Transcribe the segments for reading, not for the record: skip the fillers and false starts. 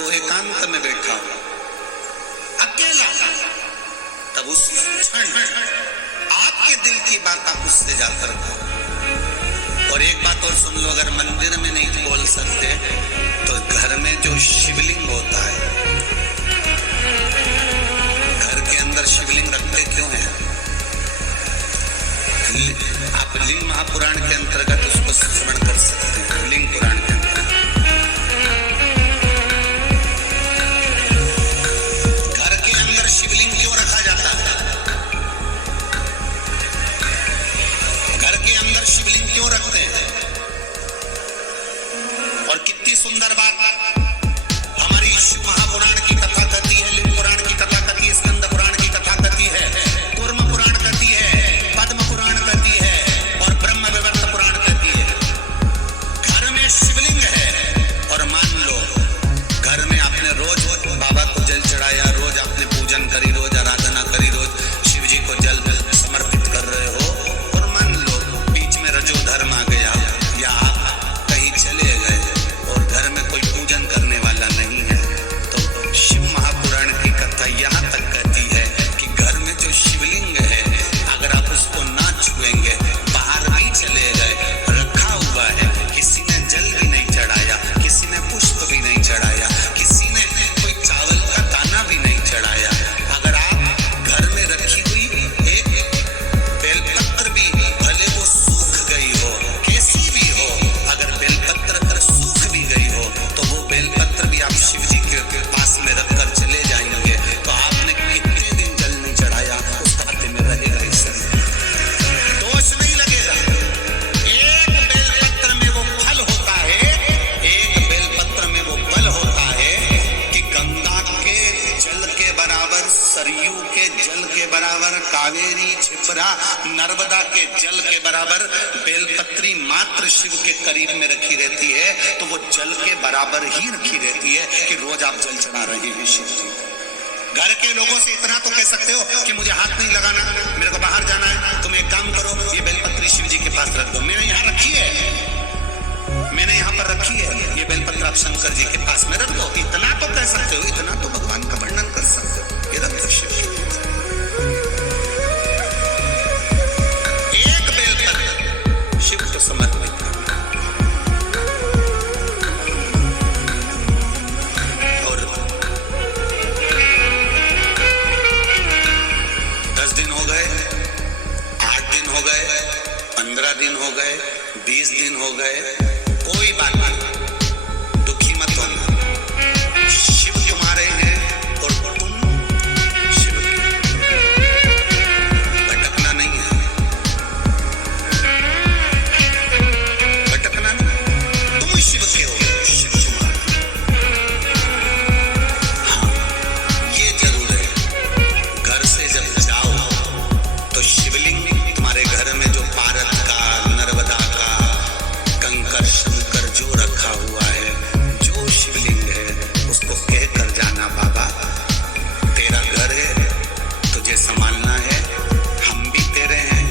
वो एकांत में बैठा हो अकेला, तब उस क्षण आपके दिल की बात आप उससे जाकर कहो। और एक बात और सुन लो, अगर मंदिर में नहीं बोल सकते तो घर में जो शिवलिंग होता है, घर के अंदर शिवलिंग रखते क्यों है? आप लिंग महापुराण के अंतर्गत उसको श्रवण कर सकते हैं। लिंग पुराण के अंतर्गत घर के अंदर शिवलिंग क्यों रखा जाता है? घर के अंदर शिवलिंग क्यों रखते हैं? और कितनी सुंदर बात हमारी महापुराण की कथा कहती है, लिंग पुराण की कथा कहती है, स्कंद पुराण की कथा कहती है, कूर्म पुराण कहती है, पद्म पुराण कहती है और ब्रह्म विवर्त पुराण कहती है। घर में शिवलिंग है और मान लो घर में आपने रोज बाबा को जल चढ़ाया, रोज आपने पूजन करी, रोज आराधना करी, रोज शिव जी को जल समर्पित कर रहे हो, और मान लो बीच में रजो धर्म आ गया या आप कहीं चले गए और घर में कोई पूजन करने वाला नहीं है, तो शिव महापुराण की कथा यहाँ तक कहती है कि घर में जो शिवलिंग है अगर आप उसको ना छुएंगे, बाहर भी चले गए, रखा हुआ है, किसी ने जल भी नहीं चढ़ाया, किसी ने पुष्प भी नहीं चढ़ाया, किसी ने कोई चावल का दाना भी नहीं चढ़ाया, अगर आप घर में रखी हुई एक बेलपत्र भी भले वो सूख गई हो, कैसी भी हो, अगर बेलपत्र अगर सूख भी गई हो तो वो बेलपत्र भी आप शिव जी के पास में रखकर चले जाएंगे, तो आपने कितने दिन जल नहीं चढ़ाया उस खाते में रहेगा, इससे दोष नहीं लगेगा। एक बेलपत्र में वो फल होता है, एक बेलपत्र में वो फल होता है कि गंगा के जल के बराबर, सरयू के जल के बराबर, कावेरी छिपरा नर्मदा के जल के बराबर बेलपत्री मात्र शिव के करीब में रखी रहती है, तो वो जल के बराबर ही रखी रहती है कि रोज आप जल चढ़ा रहे हैं शिव जी। घर के लोगों से इतना तो कह सकते हो कि मुझे हाथ नहीं लगाना, मेरे को बाहर जाना है, तुम एक काम करो, ये बेलपत्री शिव जी के पास रख दो, मैंने यहाँ रखी है, मैंने यहाँ पर रखी है, ये बेलपत्र आप शंकर जी के पास में रख दो, इतना तो कह सकते हो, इतना तो भगवान का वर्णन कर सकते हो, ये रख दो शिव जी। एक बेलपत्र शिव को समर्पित करना। और 10 दिन हो गए, 8 दिन हो गए, 15 दिन हो गए, 20 दिन हो गए, कोई बात नहीं, दुखी मत होना, शिव तुम्हारे हैं और तुम शिव के, भटकना नहीं है, भटकना नहीं, तुम शिव के हो, शिव तुम्हारा। हाँ, ये जरूर है, घर से जब जाओ तो शिवलिंग तुम्हारे घर में जो पारद का, नर्मदा का, कंकर शंकर जो रखा हुआ है, जो शिवलिंग है, उसको कह कर जाना, बाबा तेरा घर है, तुझे संभालना है, हम भी तेरे हैं,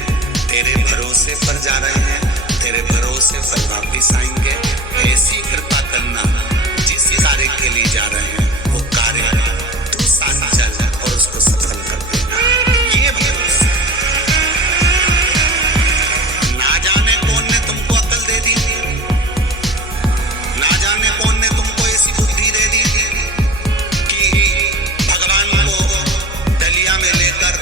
तेरे भरोसे पर जा रहे हैं, तेरे भरोसे पर वापिस आएंगे, ऐसी कृपा करना, जिस कार्य के लिए जा रहे हैं वो कार्य तू साथ चल और उसको सफल कर देना, ये भरोसा। ना जाने कौन ने तुमको अकल दे दी, ना जाने कौन ने तुमको ऐसी बुद्धि दे दी कि भगवान को डलिया में लेकर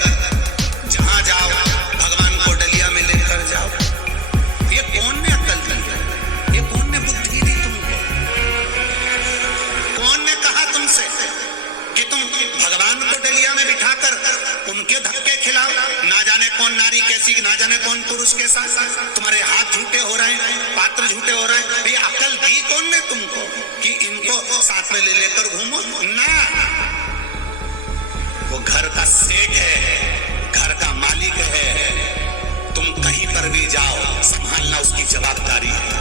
जहां जाओ भगवान को डलिया में लेकर जाओ, ये कौन ने अकल दी है, ये कौन ने बुद्धि दी तुमको? कौन ने कहा तुमसे कि तुम भगवान को डलिया में बिठाकर उनके धक्के खिलाओ? ना जाने कौन नारी कैसी, ना जाने कौन पुरुष के साथ तुम्हारे हाथ झूठे हो रहे हैं, पात्र झूठे हो रहे हैं, ये अकल दी कौन ने तुमको कि इनको साथ में ले लेकर घूमो? ना, वो घर का सेठ है, घर का मालिक है, तुम कहीं पर भी जाओ संभालना उसकी जवाबदारी है।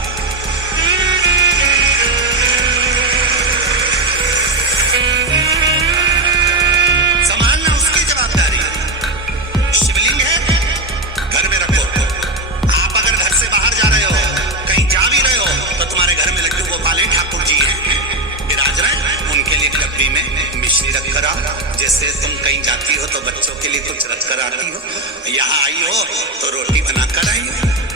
संभालना उसकी जवाबदारी है। शिवलिंग है, घर में रखो। आप अगर घर से बाहर जा रहे हो, कहीं जा भी रहे हो, तो तुम्हारे घर में लड्डू गोपाल ठाकुर जी हैं, विराज रहे, उनके लिए जैसे तुम कहीं जाती हो तो बच्चों के लिए कुछ रख कर आती हो, यहाँ आई हो तो रोटी बनाकर आई हो।